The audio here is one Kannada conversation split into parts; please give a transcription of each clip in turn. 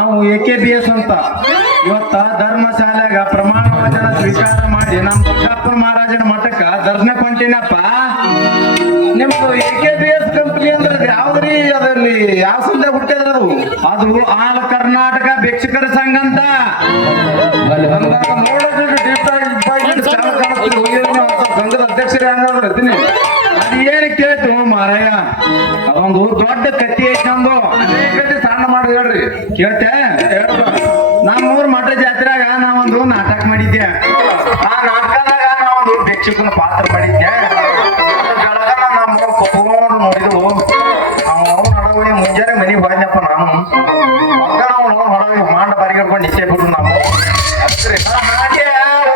ನಾವು AKBS ಅಂತ ಇವತ್ತ ಧರ್ಮಶಾಲೆಗ ಪ್ರಮಾಣ ವಚನ ಸ್ವೀಕಾರ ಮಾಡಿ ನಮ್ಮ ದೊಡ್ಡಪ್ಪನ ಮಹಾರಾಜನ ಮಠಕ್ಕ ದರ್ಶನ ಕೊಂಟಿನಪ್ಪ. ನಿಮ್ದು AKBS ಕಂಪನಿ ಅಂದ್ರೆ ಯಾವ್ದ್ರಿ? ಅದ್ರಲ್ಲಿ ಯಾವ ಸಂಘ ಹುಟ್ಟಿದ್ರದು? ಅದು ಆಲ್ ಕರ್ನಾಟಕ ಭಿಕ್ಷುಕರ ಸಂಘ ಅಂತ. ಸಂಘದ ಅಧ್ಯಕ್ಷರೇ ಹಂಗಾದ್ರೆ ಅದು ಏನ್ ಕೇಳ್ತು ಮಾರಾಯ? ಅದೊಂದು ದೊಡ್ಡ ಕತ್ತಿ ಐತಿ ನಮ್ದು. ಕತ್ತಿ ಸಣ್ಣ ಮಾಡಿ ಹೇಳ್ರಿ ಕೇಳ್ತೆ. ನಮ್ಮೂರ್ ಮಠ ಜಾತ್ರೆಯಾಗ ನಾವೊಂದು ನಾಟಕ ಮಾಡಿದ್ದೆ. ಆ ನಾಟಕದಾಗ ನಾವೊಂದು ಭಿಕ್ಷುಕನ ಪಾತ್ರ ಮಾಡಿದ್ದೆ. ಬೆಳಗನ ನಮ್ಮ ಕುತ್ಕೊಂಡು ನೋಡಿದ್ವು. ನಾವು ನಡವಳಿ ಮುಂಜಾನೆ ಮನೆಗೆ ಹೋಯ್ದಪ್ಪ. ನಾನು ಮಗ ನಾವು ಹೊಡವಿ ಮಾಂಡ ಬಾರಿಗೆ ಹಿಡ್ಕೊಂಡು ನಿಶ್ಚಯ ಬಿಟ್ಟು ನಾವು ಹಾಗೆ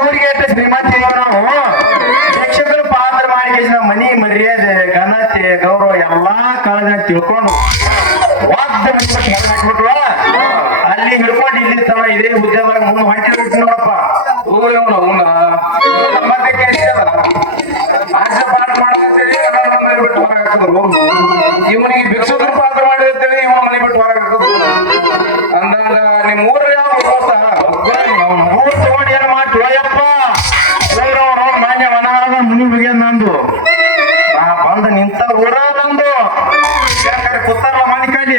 ಊರಿಗೆ ಶ್ರೀಮಂತ ನಾವು ಭಿಕ್ಷುಕನ ಪಾತ್ರ ಮಾಡಿ ನಮ್ಮ ಮನಿ ಮರ್ಯಾದೆ ಘನತೆ ಗೌರವ ಎಲ್ಲಾ ಕಳೆದ ತಿಳ್ಕೊಂಡು ಹಾಕ್ಬಿಟ್ವ. ಅಲ್ಲಿ ಹಿಡ್ಕೊಂಡು ಇಲ್ಲಿ ತನ ಇದೇ ಹುದ್ದೆದಾಗ ಮುಂದೆ ಹೊಂಟಿ ಬಿಟ್ಟು ನೋಡಪ್ಪ. ಆಸೆ ಪಾಠ ಮಾಡಂತೇಳಿ ಬಿಟ್ಟು ಹೊರಗೆ ಹಾಕಿದ್ರು. ಇವನಿಗೆ ಭಿಕ್ಷುಕನ ಪಾತ್ರ ಮಾಡಿರ್ತೇಳಿ ಇವನ ಮನೆ ಬಿಟ್ಟು ಹೊರಗೆ ಹಾಕಿದ್ರು. ಅಂದಾಗ ನಿಮ್ ಊರ ಯಾವ ಊರ್ ತಗೊಂಡು ಏನ್ ಮಾಡ್ತೀವಯ್ಯಪ್ಪ? ಮಾನ್ಯ ವನಹಾರ ಮುನಿ ಬಗ್ಗೆ ನಂದು ನಾ ಬಂದು ನಿಂತ ಊರ ನಂದು. ಯಾಕಂದ್ರೆ ಕೂತಾರ ಮನಿಕಾಲಿ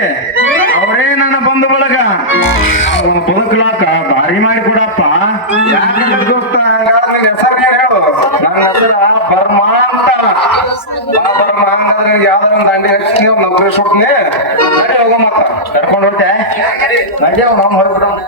ಅವರೇ ನನ್ನ ಬಂಧು ಬಳಗ. ಬದುಕಲಾಕ ದಾರಿ ಮಾಡಿ ಕೊಡಪ್ಪ. ಯಾಕಂದ್ರೆ ದೋಸ್ತ ಹಂಗಾದ್ರೆ ಹೆಸರು ಹೇಳು. ನನ್ನ ಹೆಸರ ಬರ್ಮ ಅಂತ. ಆ ಬರ್ಮ ಹಂಗಾದ್ರೆ ಯಾವ್ದಾರ ದಂಡಿ ಹಚ್ಚಿ ನೌಕರಿ ಸುಟ್ನಿ ನಡಿ ಹೋಗೋ ಮತ್ತ ಕರ್ಕೊಂಡು ಹೋಗ್ತೆ. ನಡಿ ನಾವು ಹೋಗ್ಬಿಡೋಣ.